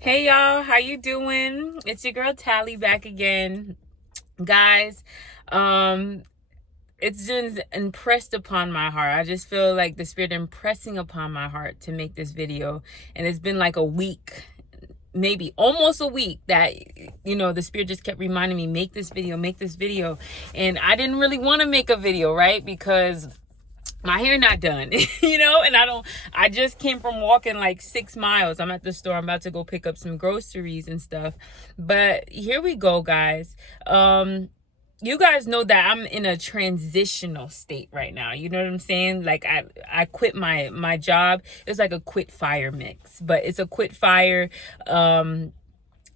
Hey y'all, how you doing? It's your girl Tally back again. Guys, um it's been impressed upon my heart. I just feel like the spirit impressing upon my heart to make this video. And it's been like a week, maybe almost a week that the spirit just kept reminding me, make this video, make this video. And I didn't really want to make a video, right? Because my hair not done, and I just came from walking like 6 miles. I'm at the store. I'm about to go pick up some groceries and stuff. But here we go, guys. You guys know that I'm in a transitional state right now. You know what I'm saying? Like I quit my job. It's like a quit fire mix, but it's a quit fire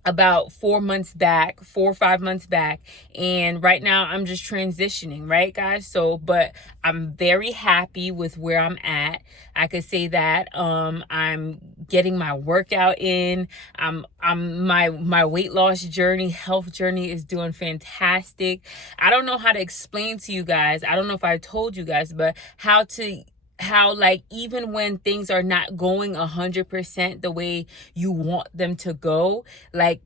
about 4 months back, 4 or 5 months back. And right now I'm just transitioning, right, guys? So, but I'm very happy with where I'm at. I could say that I'm getting my workout in. My weight loss journey, health journey is doing fantastic. I don't know how to explain to you guys. I don't know if I told you guys, but how like even when things are not going 100% the way you want them to go, like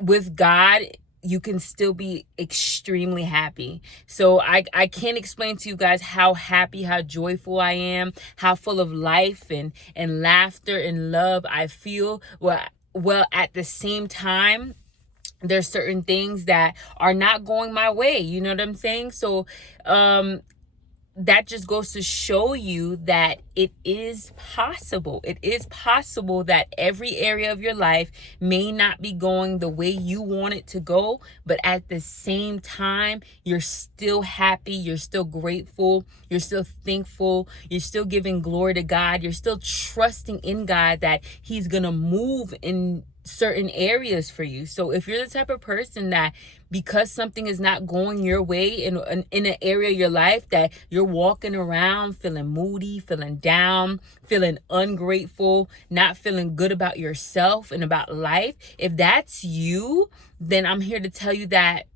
with God, you can still be extremely happy. So I can't explain to you guys how happy, how joyful I am, how full of life and laughter and love I feel. Well, at the same time, there's certain things that are not going my way. You know what I'm saying? So that just goes to show you that it is possible. It is possible that every area of your life may not be going the way you want it to go, but at the same time, you're still happy, you're still grateful, you're still thankful, you're still giving glory to God, you're still trusting in God that He's gonna move in certain areas for you. So if you're the type of person that because something is not going your way in an area of your life, that you're walking around feeling moody, feeling down, feeling ungrateful, not feeling good about yourself and about life, if that's you, then I'm here to tell you that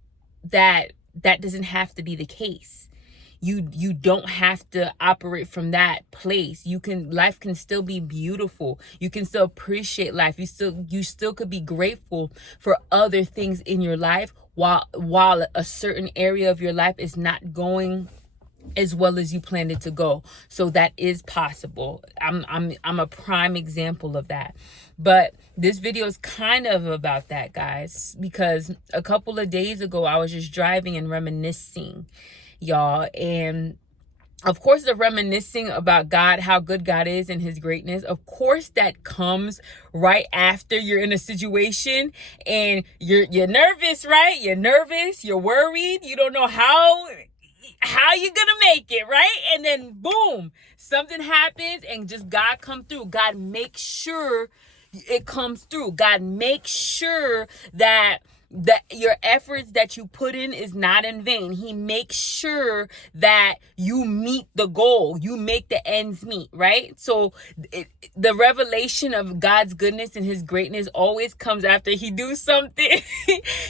doesn't have to be the case. You don't have to operate from that place. Life can still be beautiful. You can still appreciate life. You still could be grateful for other things in your life while a certain area of your life is not going as well as you planned it to go. So that is possible. I'm a prime example of that. But this video is kind of about that, guys, because a couple of days ago I was just driving and reminiscing, y'all, and of course the reminiscing about God, how good God is and His greatness, of course that comes right after you're in a situation and you're nervous, right? You're nervous, you're worried, you don't know how you gonna make it, right? And then boom, something happens and just God come through. God makes sure it comes through. God makes sure that your efforts that you put in is not in vain. He makes sure that you meet the goal, you make the ends meet, right? So the revelation of God's goodness and His greatness always comes after He do something.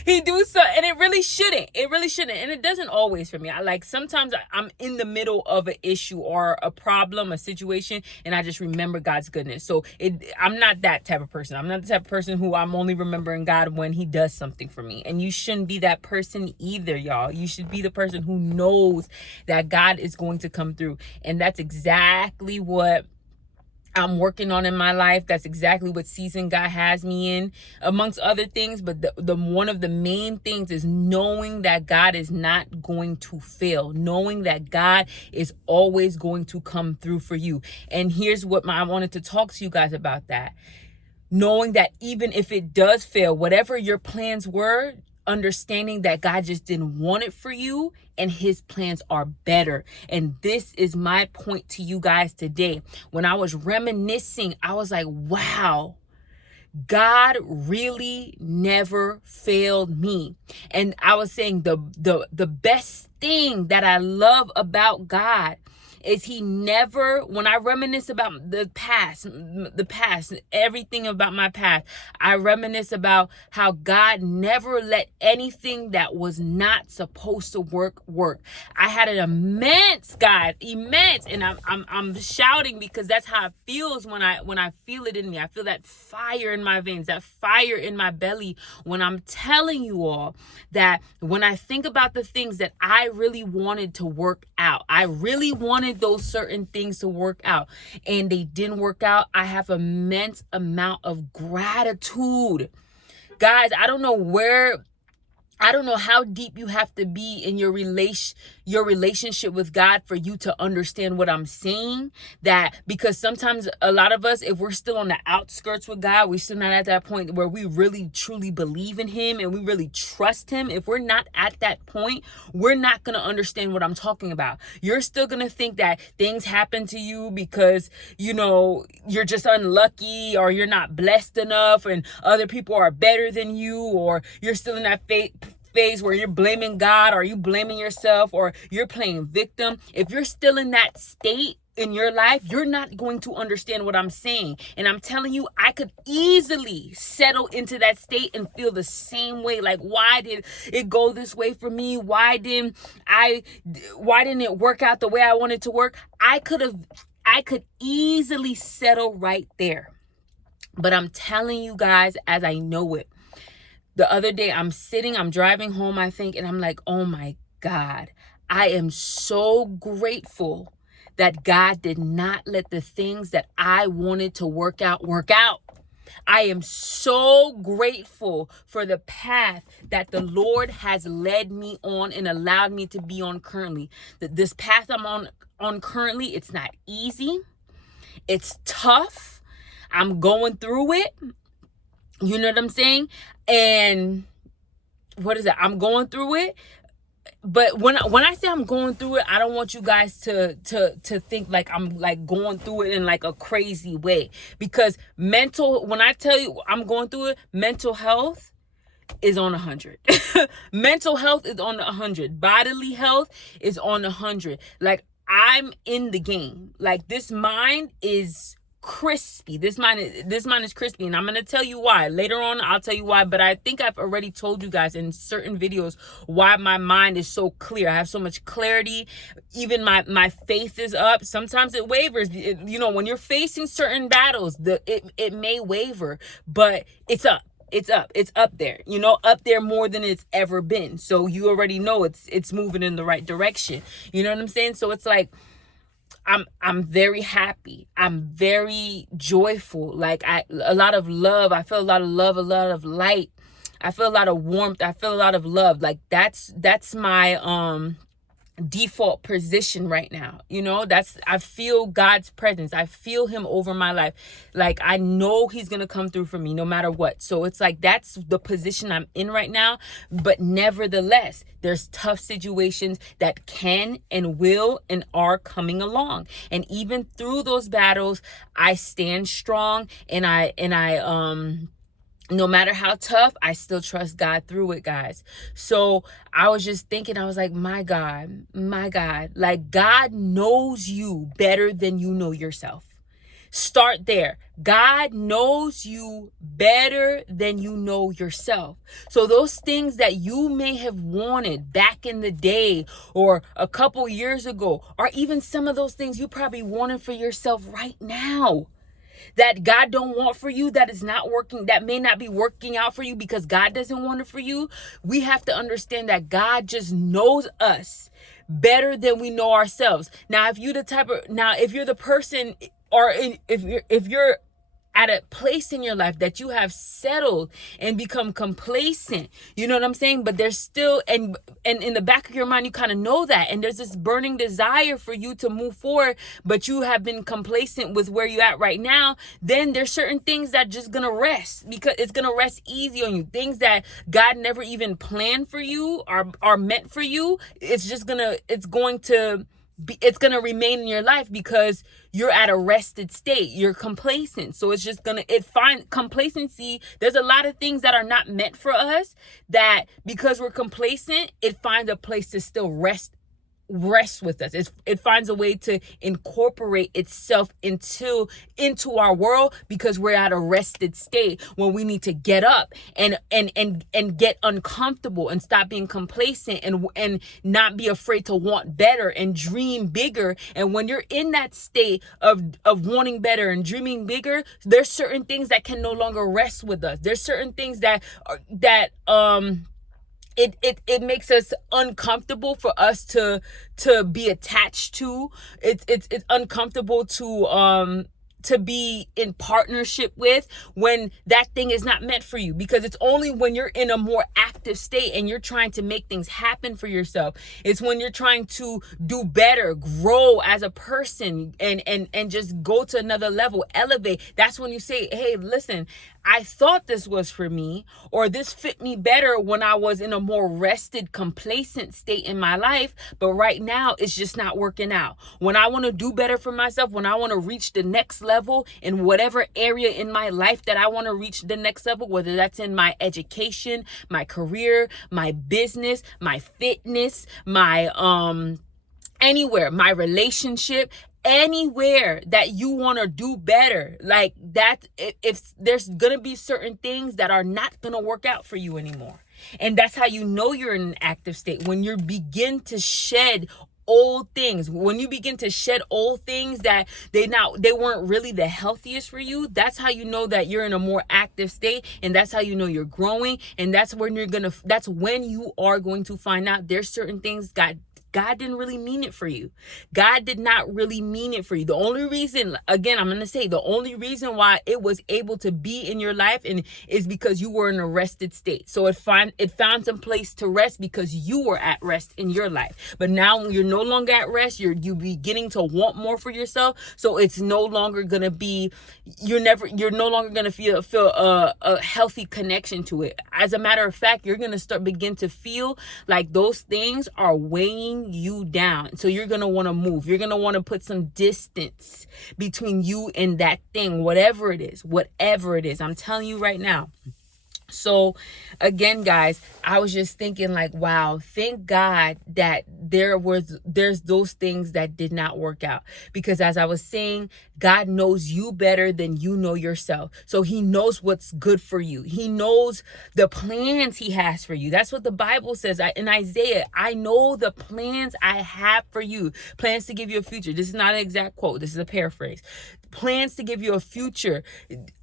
He do so, and it really shouldn't, and it doesn't always for me. Sometimes I'm in the middle of an issue or a problem, a situation, and I just remember God's goodness. So I'm not that type of person. I'm not the type of person who I'm only remembering God when He does something for me. And you shouldn't be that person either, y'all. You should be the person who knows that God is going to come through. And that's exactly what I'm working on in my life. That's exactly what season God has me in, amongst other things. But the one of the main things is knowing that God is not going to fail, knowing that God is always going to come through for you. And here's what I wanted to talk to you guys about that. Knowing that even if it does fail, whatever your plans were, understanding that God just didn't want it for you and His plans are better. And this is my point to you guys today. When I was reminiscing, I was like, wow, God really never failed me. And I was saying the best thing that I love about God is he never, when I reminisce about the past, everything about my past, I reminisce about how God never let anything that was not supposed to work. I had an immense, guys, and I'm shouting because that's how it feels when I feel it in me. I feel that fire in my veins, that fire in my belly when I'm telling you all that when I think about the things that I really wanted to work out, I really wanted those certain things to work out and they didn't work out. I have immense amount of gratitude. Guys, I don't know how deep you have to be in your relationship with God for you to understand what I'm saying. That because sometimes a lot of us, if we're still on the outskirts with God, we're still not at that point where we really truly believe in him and we really trust him. If we're not at that point, we're not going to understand what I'm talking about. You're still going to think that things happen to you because, you're just unlucky or you're not blessed enough and other people are better than you, or you're still in that phase where you're blaming God or you blaming yourself or you're playing victim. If you're still in that state in your life, you're not going to understand what I'm saying. And I'm telling you, I could easily settle into that state and feel the same way. Like, why did it go this way for me? Why didn't it work out the way I wanted to work? I could easily settle right there. But I'm telling you guys, as I know it, the other day I'm driving home, I think, and I'm like, oh my God, I am so grateful that God did not let the things that I wanted to work out. I am so grateful for the path that the Lord has led me on and allowed me to be on currently. This path I'm on currently, it's not easy. It's tough. I'm going through it. You know what I'm saying? And what is that? I'm going through it. But when I say I'm going through it, I don't want you guys to think like I'm like going through it in like a crazy way. Because when I tell you I'm going through it, mental health is on 100. Mental health is on 100. Bodily health is on 100. Like, I'm in the game. Like, this mind is crispy. This mind is crispy, and I'm going to tell you why. Later on, I'll tell you why, but I think I've already told you guys in certain videos why my mind is so clear. I have so much clarity. Even my faith is up. Sometimes it wavers. When you're facing certain battles, it may waver, but it's up. It's up there, up there more than it's ever been. So you already know it's moving in the right direction. You know what I'm saying? So it's like, I'm very happy. I'm very joyful. Like, a lot of love. I feel a lot of love, a lot of light. I feel a lot of warmth. I feel a lot of love. Like, that's my default position right now. I feel God's presence. I feel him over my life. Like, I know he's gonna come through for me no matter what. So it's like, that's the position I'm in right now. But nevertheless, there's tough situations that can and will and are coming along. And even through those battles, I stand strong, and I no matter how tough, I still trust God through it, guys. So I was just thinking, I was like, my God, like, God knows you better than you know yourself. Start there. God knows you better than you know yourself. So those things that you may have wanted back in the day or a couple years ago, or even some of those things you probably wanted for yourself right now, that God don't want for you, that is not working, that may not be working out for you because God doesn't want it for you. We have to understand that God just knows us better than we know ourselves. Now, if you're the person, or if you're at a place in your life that you have settled and become complacent, you know what I'm saying? But there's still, and in the back of your mind, you kind of know that, and there's this burning desire for you to move forward, but you have been complacent with where you're at right now. Then there's certain things that just gonna rest, because it's gonna rest easy on you. Things that God never even planned for you are meant for you. It's going to remain in your life because you're at a rested state. You're complacent. So it's just complacency. There's a lot of things that are not meant for us that, because we're complacent, it finds a place to still rest rest with us. It finds a way to incorporate itself into our world, because we're at a rested state when we need to get up and get uncomfortable and stop being complacent and not be afraid to want better and dream bigger. And when you're in that state of wanting better and dreaming bigger, there's certain things that can no longer rest with us. There's certain things that it makes us uncomfortable for us to be attached to. It's uncomfortable to be in partnership with, when that thing is not meant for you, because it's only when you're in a more active state and you're trying to make things happen for yourself. It's when you're trying to do better, grow as a person, and just go to another level, elevate. That's when you say, hey, listen, I thought this was for me, or this fit me better when I was in a more rested, complacent state in my life, but right now it's just not working out. When I want to do better for myself, when I want to reach the next level in whatever area in my life that I want to reach the next level, whether that's in my education, my career, my business, my fitness, my anywhere, my relationship, anywhere that you want to do better, like that, if there's gonna be certain things that are not gonna work out for you anymore. And that's how you know you're in an active state, when you begin to shed old things. When you begin to shed old things that they weren't really the healthiest for you, that's how you know that you're in a more active state, and that's how you know you're growing. And that's when you are going to find out there's certain things God didn't really mean it for you. God did not really mean it for you. The only reason, again, I'm going to say, the only reason why it was able to be in your life is because you were in a rested state. So it found some place to rest because you were at rest in your life. But now you're no longer at rest. You're beginning to want more for yourself. So it's no longer going to be, you're no longer going to feel a healthy connection to it. As a matter of fact, you're going to begin to feel like those things are weighing you down. So you're going to want to move. You're going to want to put some distance between you and that thing, whatever it is. I'm telling you right now. So again, guys, I was just thinking like, wow, thank God that there's those things that did not work out, because as I was saying, God knows you better than you know yourself. So he knows what's good for you. He knows the plans he has for you. That's what the Bible says in Isaiah. I know the plans I have for you, plans to give you a future. This is not an exact quote. This is a paraphrase. Plans to give you a future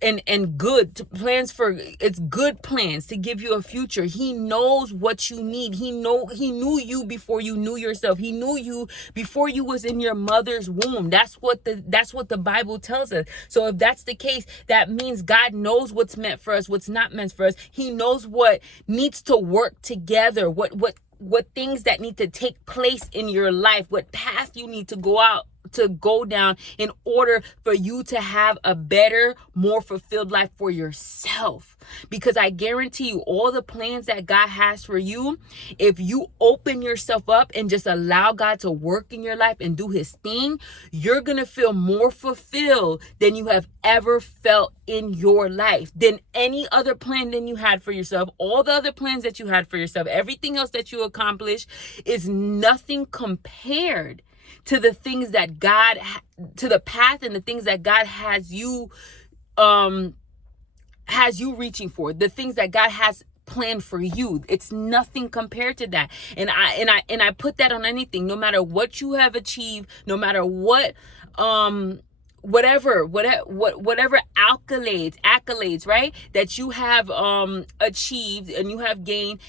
and good plans it's good plans to give you a future. He knows what you need. He knew you before you knew yourself. He knew you before you was in your mother's womb. That's what the Bible tells us. So if that's the case, that means God knows what's meant for us, what's not meant for us. He knows what needs to work together, what things that need to take place in your life, what path you need to go down in order for you to have a better, more fulfilled life for yourself. Because I guarantee you, all the plans that God has for you, if you open yourself up and just allow God to work in your life and do his thing, you're going to feel more fulfilled than you have ever felt in your life, than any other plan than you had for yourself. All the other plans that you had for yourself, everything else that you accomplished is nothing compared to the things that to the path and the things that God has you reaching for, the things that God has planned for you. It's nothing compared to that. And I put that on anything, no matter what you have achieved, no matter what whatever accolades, right, that you have achieved and you have gained.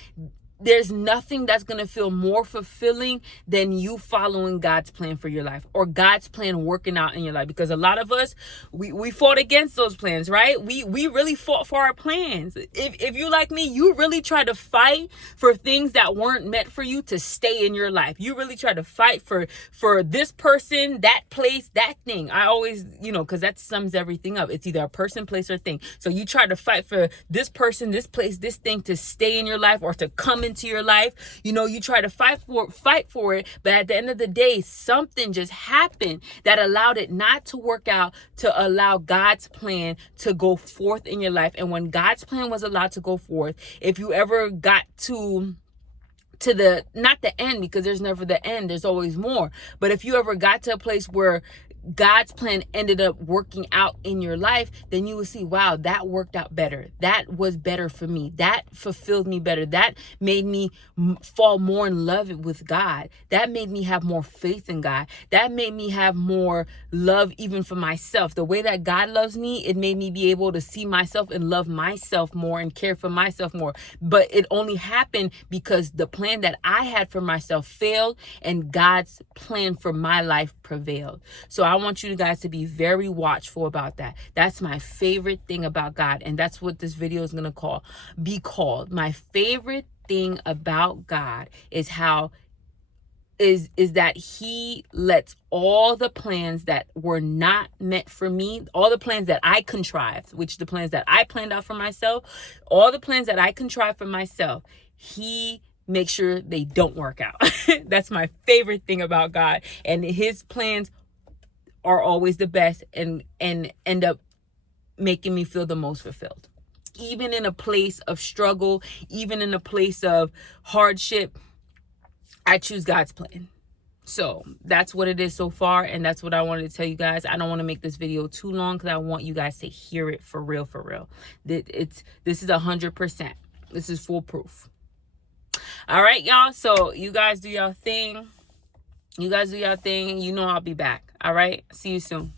There's nothing that's going to feel more fulfilling than you following God's plan for your life, or God's plan working out in your life. Because a lot of us, we fought against those plans, right? We really fought for our plans. If you like me, you really tried to fight for things that weren't meant for you to stay in your life. You really tried to fight for this person, that place, that thing. I always, because that sums everything up. It's either a person, place, or thing. So you try to fight for this person, this place, this thing to stay in your life or to come into your life. You try to fight for it, but at the end of the day, something just happened that allowed it not to work out, to allow God's plan to go forth in your life. And when God's plan was allowed to go forth, if you ever got to to the, not the end, because there's never the end, there's always more. But if you ever got to a place where God's plan ended up working out in your life, then you will see, wow, that worked out better. That was better for me. That fulfilled me better. That made me fall more in love with God. That made me have more faith in God. That made me have more love even for myself. The way that God loves me, it made me be able to see myself and love myself more and care for myself more. But it only happened because the plan that I had for myself failed and God's plan for my life prevailed. So I want you guys to be very watchful about that. That's my favorite thing about God. And that's what this video is going to be called. My favorite thing about God is how is that he lets all the plans that were not meant for me, all the plans that I contrived, which the plans that I planned out for myself, all the plans that I contrived for myself, he makes sure they don't work out. That's my favorite thing about God. And his plans are always the best and end up making me feel the most fulfilled. Even in a place of struggle, even in a place of hardship, I choose God's plan. So that's what it is so far. And that's what I wanted to tell you guys. I don't want to make this video too long because I want you guys to hear it for real, for real. This is 100%. This is foolproof. All right, y'all. So you guys do your thing. You guys do your thing. And you know I'll be back. All right. See you soon.